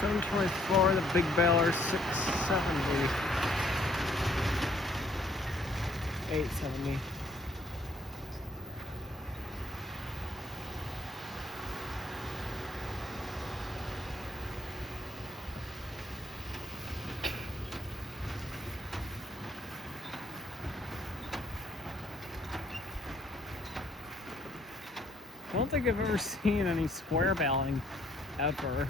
724, the BigBaler 670. 870. I don't think I've ever seen any square baling ever.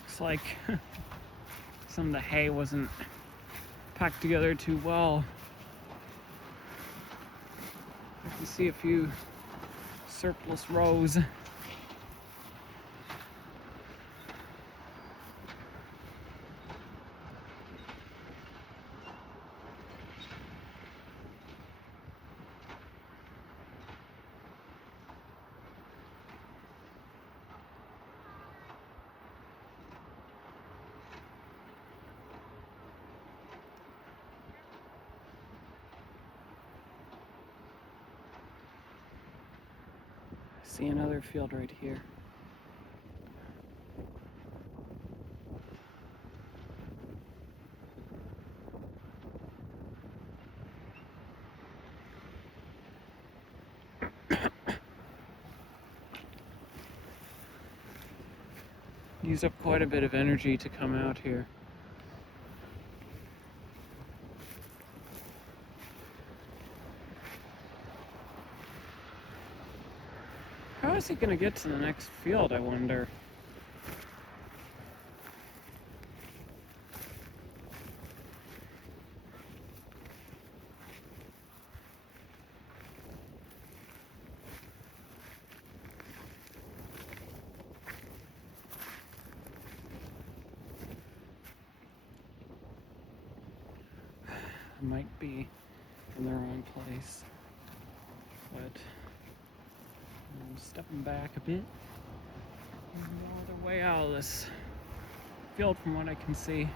Looks like some of the hay wasn't packed together too well. I can see a few surplus rows. See another field right here. Used up quite a bit of energy to come out here. How is he gonna get to the next field, I wonder? Might be in the wrong place, but I'm stepping back a bit. There's no other way out of this field from what I can see.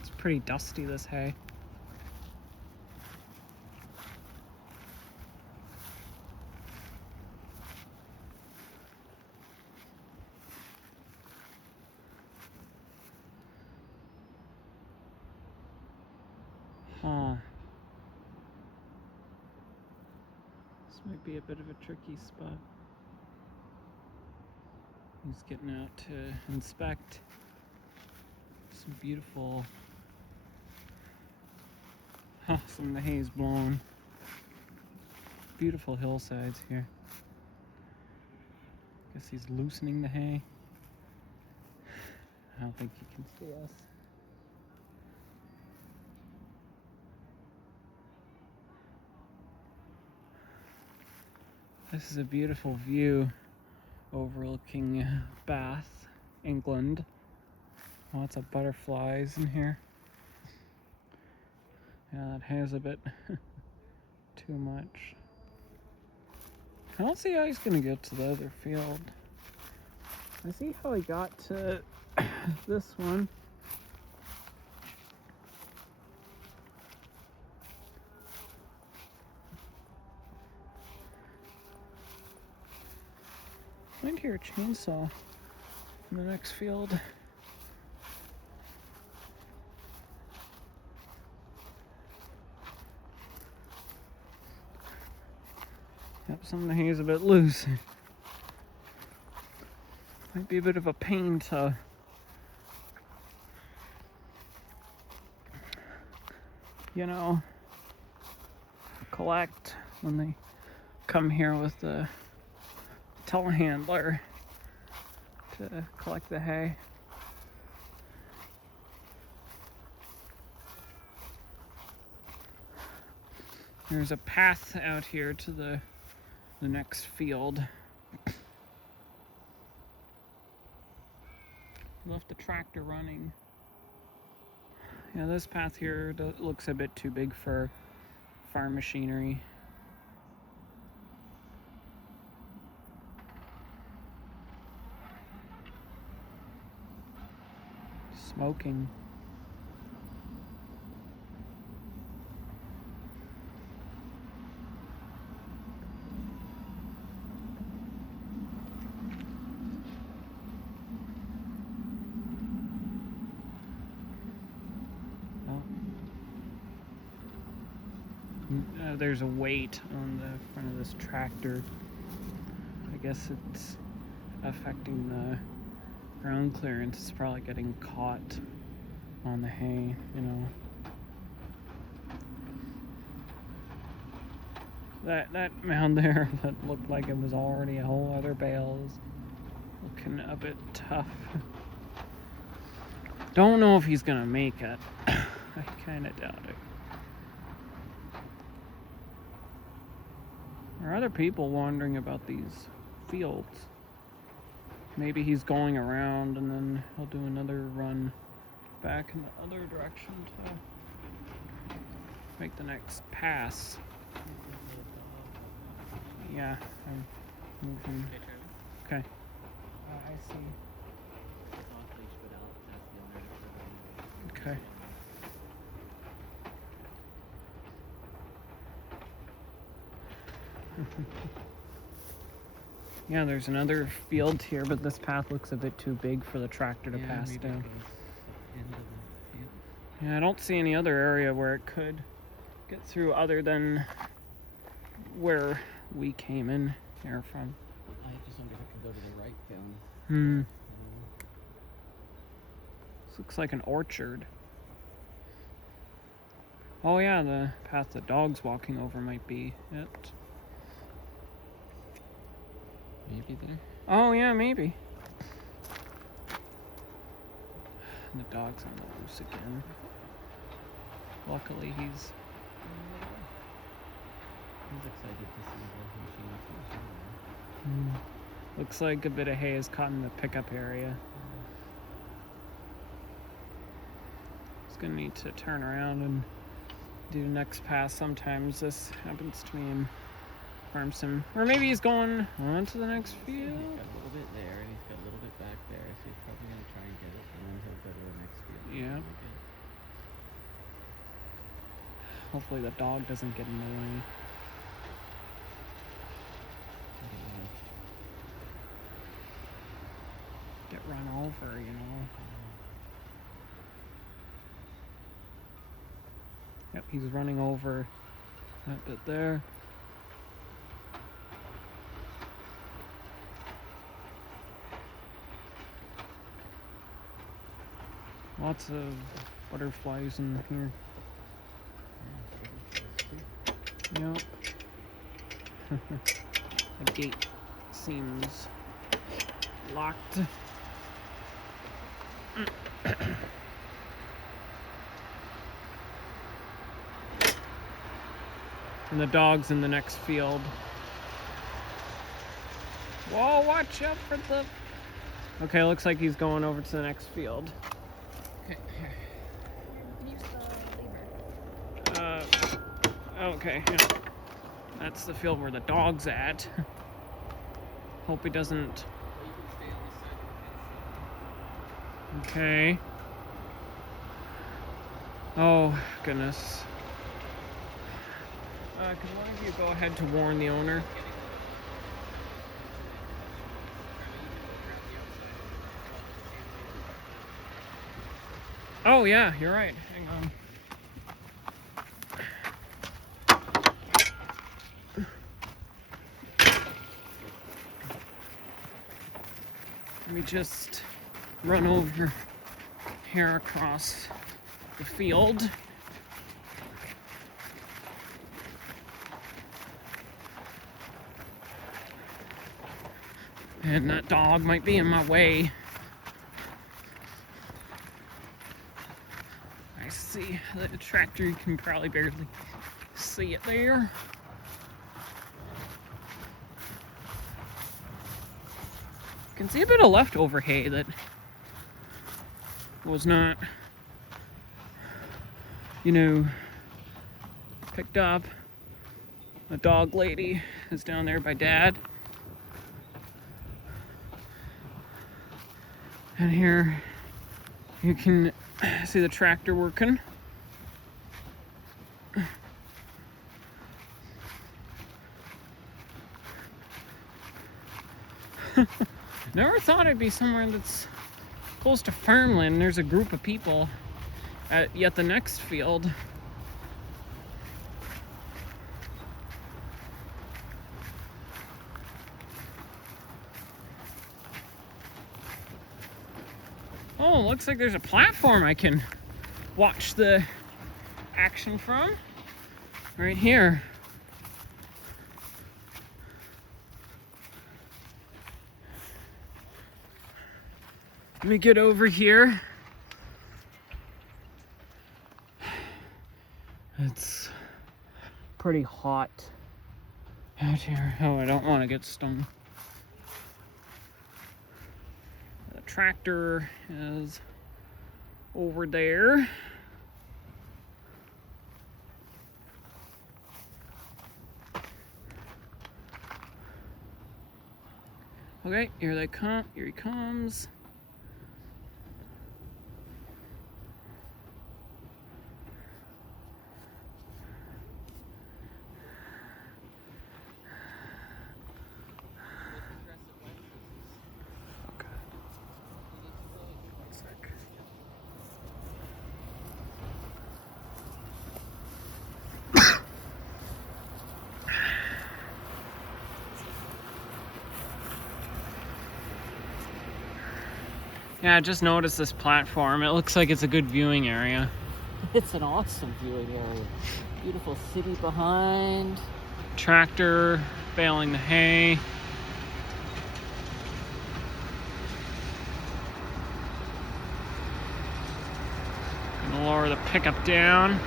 It's pretty dusty, this hay. Huh. This might be a bit of a tricky spot. He's getting out to inspect some beautiful... some of the hay's blown. Beautiful hillsides here. Guess he's loosening the hay. I don't think he can see us. This is a beautiful view overlooking Bath, England. Lots of butterflies in here. Yeah, that hay's a bit too much. I don't see how he's gonna get to the other field. I see how he got to this one. Might hear a chainsaw in the next field. Yep, some of the hay is a bit loose. Might be a bit of a pain to collect when they come here with the telehandler to collect the hay. There's a path out here to the next field. Left the tractor running. Yeah, this path here looks a bit too big for farm machinery. smoking. There's a weight on the front of this tractor. I guess it's affecting the ground clearance. It's probably getting caught on the hay, you know. That mound there that looked like it was already a whole other bale is looking a bit tough. Don't know if he's gonna make it. I kinda doubt it. There are other people wondering about these fields. Maybe he's going around and then he'll do another run back in the other direction to make the next pass. Yeah, I'm moving. Okay. I see. Okay. Yeah, there's another field here, but this path looks a bit too big for the tractor to pass down. Yeah, I don't see any other area where it could get through other than where we came in here from. I just wonder if it could go to the right then. This looks like an orchard. Oh yeah, the path the dog's walking over might be it. Maybe there. Oh yeah, maybe. And the dog's on the loose again. Luckily he's excited to see the machine. Looks like a bit of hay is caught in the pickup area. He's gonna need to turn around and do the next pass. Sometimes this happens to me in farm sim. Or maybe he's going on to the next field. He's got a little bit there and he's got a little bit back there, so he's probably gonna try and get it and then he'll go to the next field. Yeah. Hopefully the dog doesn't get in the way. Get run over, you know. Yep, he's running over that bit there. Lots of butterflies in here. Yep. The gate seems locked. And the dog's in the next field. Whoa, watch out for the... Okay, looks like he's going over to the next field. Okay, here. Use the lever. Okay, yeah. That's the field where the dog's at. Hope he doesn't... Okay. Oh, goodness. Could one of you go ahead to warn the owner? Oh yeah, you're right. Hang on. Let me just run over here across the field. And that dog might be in my way. I see the tractor, you can probably barely see it there. You can see a bit of leftover hay that was not, picked up. The dog lady is down there by Dad. And here You can see the tractor working. Never thought it'd be somewhere that's close to farmland. There's a group of people at yet the next field. Oh, looks like there's a platform I can watch the action from. Right here. Let me get over here. It's pretty hot out here. Oh, I don't want to get stung. The tractor is over there. Okay, here they come. Here he comes. Yeah, I just noticed this platform. It looks like it's a good viewing area. It's an awesome viewing area. Beautiful city behind. Tractor baling the hay. Gonna lower the pickup down.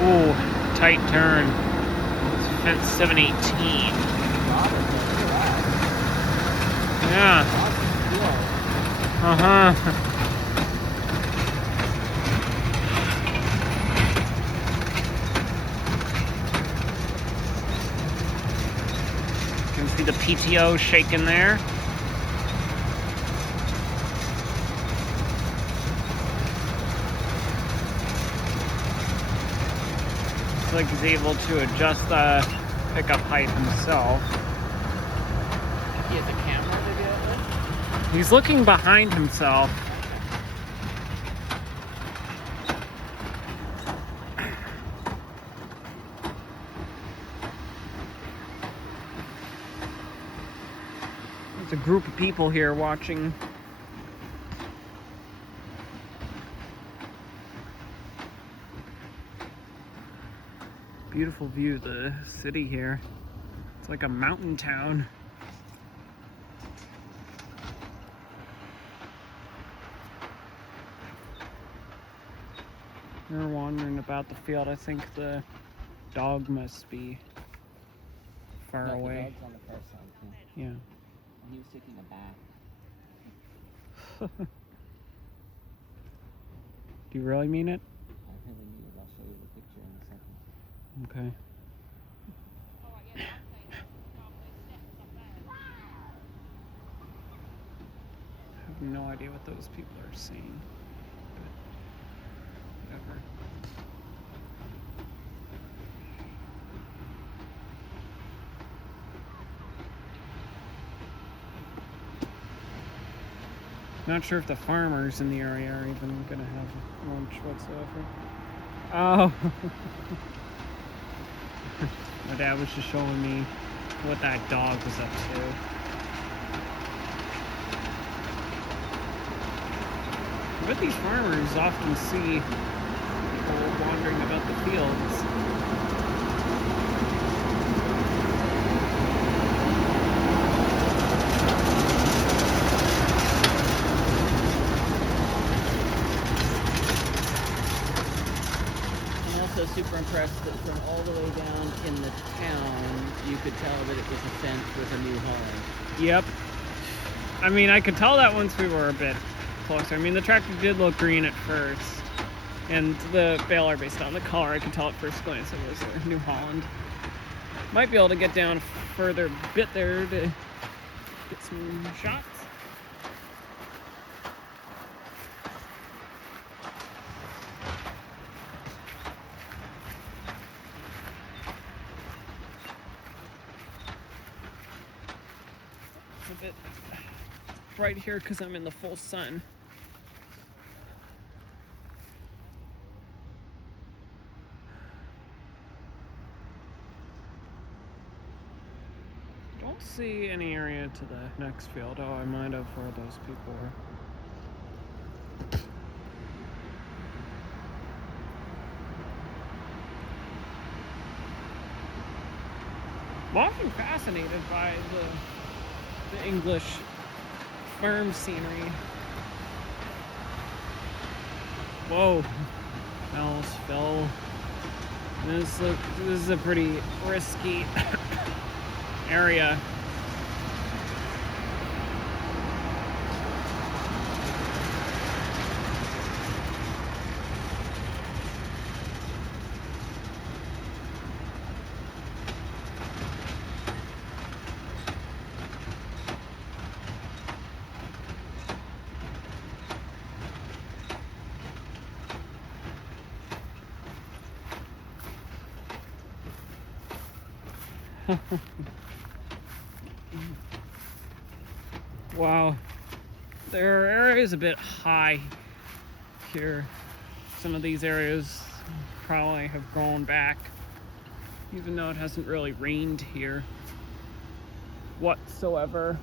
Ooh, tight turn. It's Fendt 718. Yeah. Uh-huh. You can see the PTO shaking there. Looks like he's able to adjust the pickup height himself. He has a camera to do it with? He's looking behind himself. There's a group of people here watching. Beautiful view of the city here. It's like a mountain town. They're wandering about the field. I think the dog must be far away. The dog's on the far side too. Yeah. And he was taking a bath. Do you really mean it? I really need it. I'll show you the picture in a second. Okay. I have no idea what those people are saying, but whatever. Not sure if the farmers in the area are even gonna have lunch whatsoever. Oh. My dad was just showing me what that dog was up to. I bet these farmers often see people wandering about the fields. Super impressed that from all the way down in the town, you could tell that it was a Fendt with a new Holland. Yep. I mean, I could tell that once we were a bit closer. I mean, the tractor did look green at first, and the baler, based on the color, I could tell at first glance it was a New Holland. Might be able to get down further bit there to get some shots. It's a bit bright here because I'm in the full sun. Don't see any area to the next field. Oh, I might have where those people were. I'm often fascinated by the English farm scenery. Whoa, I almost fell. This is a pretty risky area. Wow, there are areas a bit high here. Some of these areas probably have grown back, even though it hasn't really rained here whatsoever.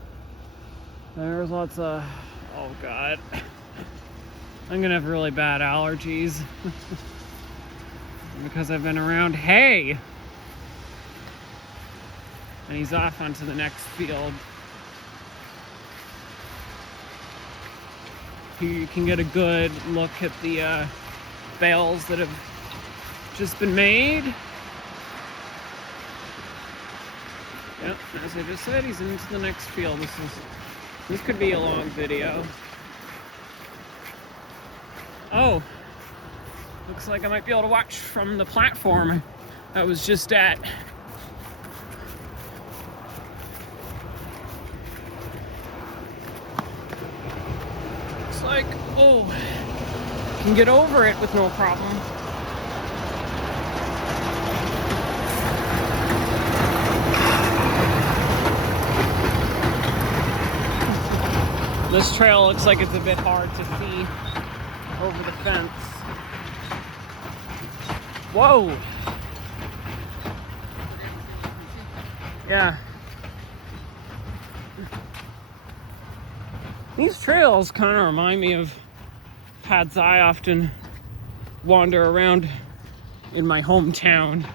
There's lots of, oh God, I'm gonna have really bad allergies because I've been around hay. And he's off onto the next field. Here you can get a good look at the bales that have just been made. Yep, as I just said, he's into the next field. This could be a long video. Oh, looks like I might be able to watch from the platform I was just at. Like, oh, can get over it with no problem. This trail looks like it's a bit hard to see over the fence. Whoa. Yeah. These trails kind of remind me of paths I often wander around in my hometown.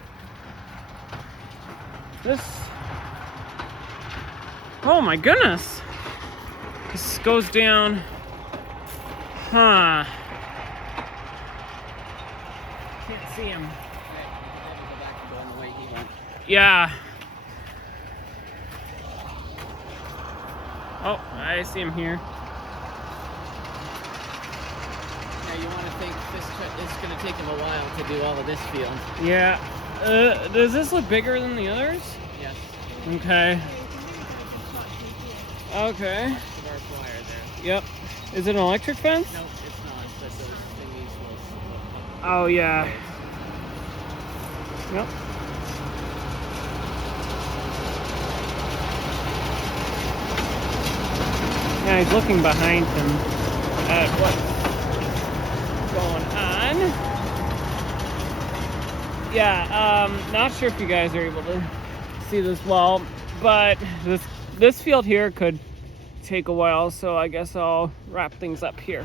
Oh my goodness. This goes down, huh. Can't see him. Yeah. Oh, I see him here. Yeah, you want to think it's going to take him a while to do all of this field. Yeah. Does this look bigger than the others? Yes. Okay. Okay. Barbed wire there. Yep. Is it an electric fence? No, it's not, but those thingies will... Oh, yeah. Yep. Yeah, he's looking behind him at what's going on. Yeah, not sure if you guys are able to see this well, but this field here could take a while, so I guess I'll wrap things up here.